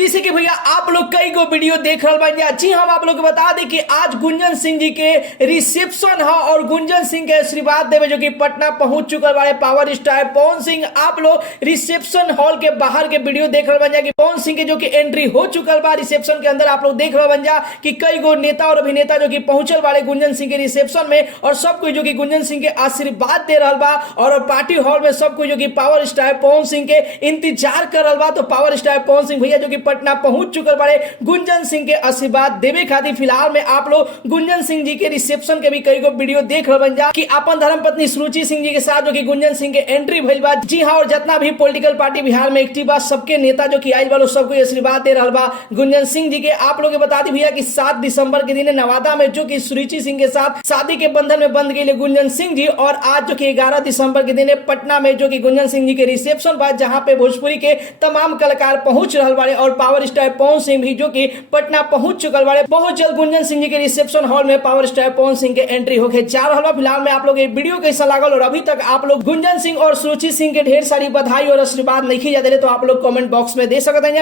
जैसे कि भैया आप लोग कई गो वीडियो देख रहे बन जी हम आप लोग को बता दें कि आज गुंजन सिंह जी के रिसेप्शन है और गुंजन सिंह के आशीर्वाद देवे जो कि पटना पहुंच चुकल वाले पावर स्टार पवन सिंह। आप लोग रिसेप्शन हॉल के बाहर के वीडियो देख रहे बन जा कि पवन सिंह के जो कि एंट्री हो चुकल बा रिसेप्शन के अंदर। आप लोग देख रहे बन जा कि कई गो नेता और अभिनेता जो कि पहुंचल वाले गुंजन सिंह के रिसेप्शन में और सब कोई जो कि गुंजन सिंह के आशीर्वाद दे रहा बा और पार्टी हॉल में सब कोई जो कि पावर स्टार पवन सिंह के इंतजार कर रहा बा। तो पावर स्टार पवन सिंह भैया जो कि पटना पहुंच चुकल बड़े गुंजन सिंह के आशीर्वाद देवे खातिर। फिलहाल में आप लोग गुंजन सिंह जी के रिसेप्शन के भी कई गो वीडियो देख रहे बन जा कि अपन धर्मपत्नी सुरुचि सिंह जी के साथ जो कि गुंजन सिंह के एंट्री भइल बा। जी हाँ, और जितना भी पॉलिटिकल पार्टी बिहार में एक्टिव बा सबके नेता जो कि आइल बा सबको आशीर्वाद दे रहा बा गुंजन सिंह जी के। आप लोग बता दी भैया कि 7 दिसंबर के दिन नवादा में जो कि सुरुचि सिंह के साथ शादी के बंधन में बंध गए गुंजन सिंह जी, और आज जो कि 11 दिसंबर के दिन पटना में जो कि गुंजन सिंह जी के रिसेप्शन बा जहां पे भोजपुरी के तमाम कलाकार पहुंच रहे बारे और पावर स्टार पवन सिंह भी जो कि पटना पहुंच चुकल बारे। बहुत जल्द गुंजन सिंह जी के रिसेप्शन हॉल में पावर स्टार पवन सिंह के एंट्री होके जा रहा बा। फिलहाल में आप लोग ये वीडियो कैसा लागल और अभी तक आप लोग गुंजन सिंह और सुरुचि सिंह के ढेर सारी बधाई और आशीर्वाद नहीं जा दे तो आप लोग कमेंट बॉक्स में दे सकते हैं।